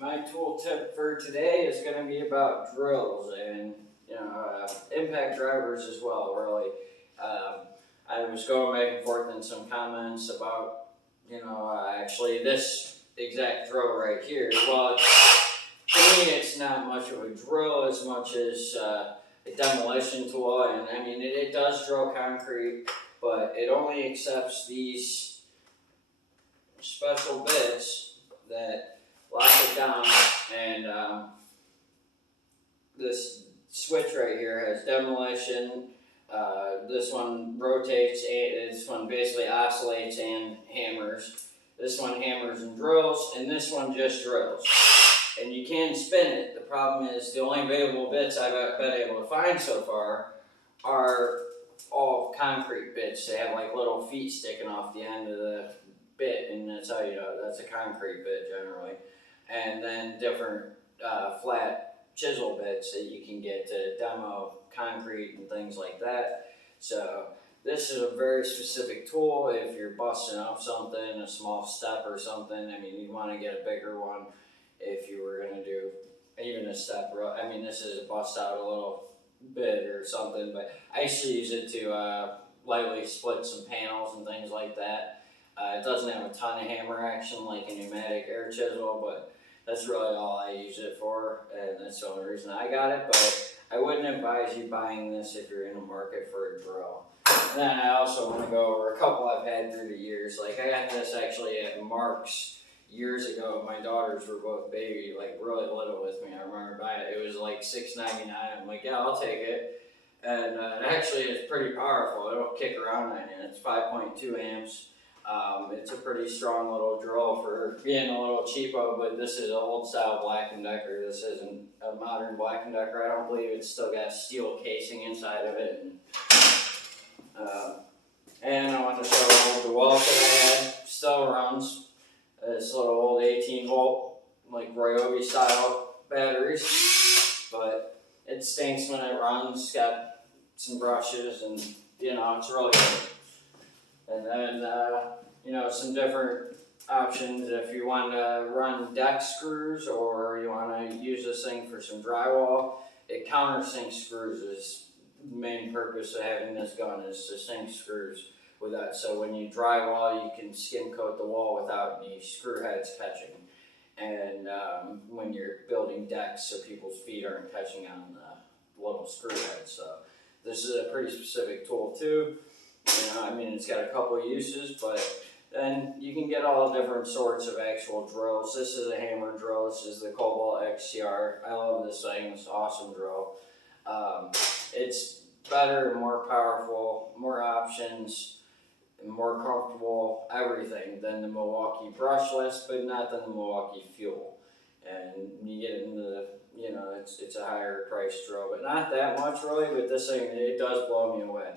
my tool tip for today is going to be about drills and impact drivers as well. Really, I was going back and forth in some comments about actually this exact drill right here. Well, to me, it's not much of a drill as much as a demolition tool, and I mean it does drill concrete, but it only accepts these special bits that lock it down, and this switch right here has demolition. This one rotates, and this one basically oscillates and hammers. This one hammers and drills, and this one just drills. And you can spin it. The problem is the only available bits I've been able to find so far are all concrete bits. They have like little feet sticking off the end of the bit, and that's how you know that's a concrete bit generally. And then different flat chisel bits that you can get to demo concrete and things like that. So this is a very specific tool if you're busting up something, a small step or something. I mean, you want to get a bigger one if you were going to do even a step. I mean, this is a bust out a little bit or something, but I used to use it to lightly split some panels and things like that. It doesn't have a ton of hammer action like a pneumatic air chisel, but that's really all I use it for, and that's the only reason I got it. But I wouldn't advise you buying this if you're in the market for a drill. And then I also want to go over a couple I've had through the years. Like I got this actually at Mark's years ago. My daughters were both baby, like really little with me. I remember buying it. It was like $6.99. I'm like, yeah, I'll take it. And it actually is pretty powerful. It'll kick around on you. It's 5.2 amps. It's a pretty strong little drill for being a little cheapo, but this is an old style Black & Decker. This isn't a modern Black & Decker. I don't believe it's still got steel casing inside of it. And I want to show the wall that I had. Still runs. This little old 18 volt, like Ryobi style batteries, but it stinks when it runs. It's got some brushes, and it's really good. And then some different options if you want to run deck screws or you want to use this thing for some drywall. It countersinks screws is the main purpose of having this gun, is to sink screws with that. So when you drywall, you can skim coat the wall without any screw heads catching. And when you're building decks, so people's feet aren't catching on the little screw heads. So this is a pretty specific tool too. It's got a couple of uses, but then you can get all different sorts of actual drills. This is a hammer drill. This is the Cobalt XCR. I love this thing. It's an awesome drill. It's better, more powerful, more options, more comfortable, everything than the Milwaukee brushless, but not than the Milwaukee Fuel. And you get into the, it's a higher price drill, but not that much really. But this thing, it does blow me away.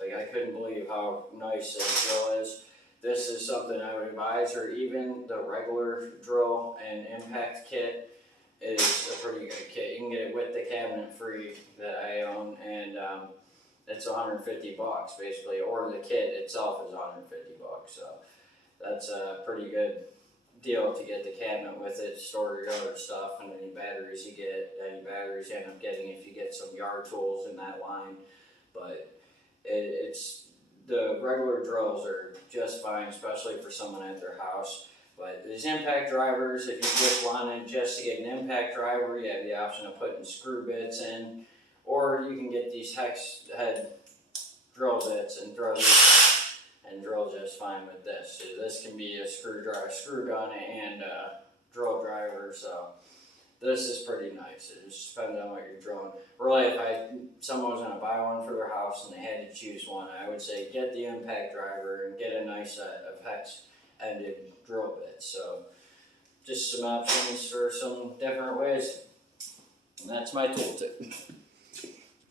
Like I couldn't believe how nice this drill is. This is something I would advise, or even the regular drill and impact kit is a pretty good kit. You can get it with the cabinet free that I own, and it's $150 basically, or the kit itself is $150. So that's a pretty good deal to get the cabinet with it, store your other stuff, and any batteries you end up getting if you get some yard tools in that line. But it's the regular drills are just fine, especially for someone at their house. But these impact drivers, if you just wanted just to get an impact driver, you have the option of putting screw bits in, or you can get these hex head drill bits and throw these in and drill just fine with this. So this can be a screw gun and a drill driver. So this is pretty nice. It just depends on what you're drilling. Really, if someone was going to buy one for their house and they had to choose one, I would say get the impact driver and get a nice set of hex-ended drill bits. So just some options for some different ways. And that's my tool tip.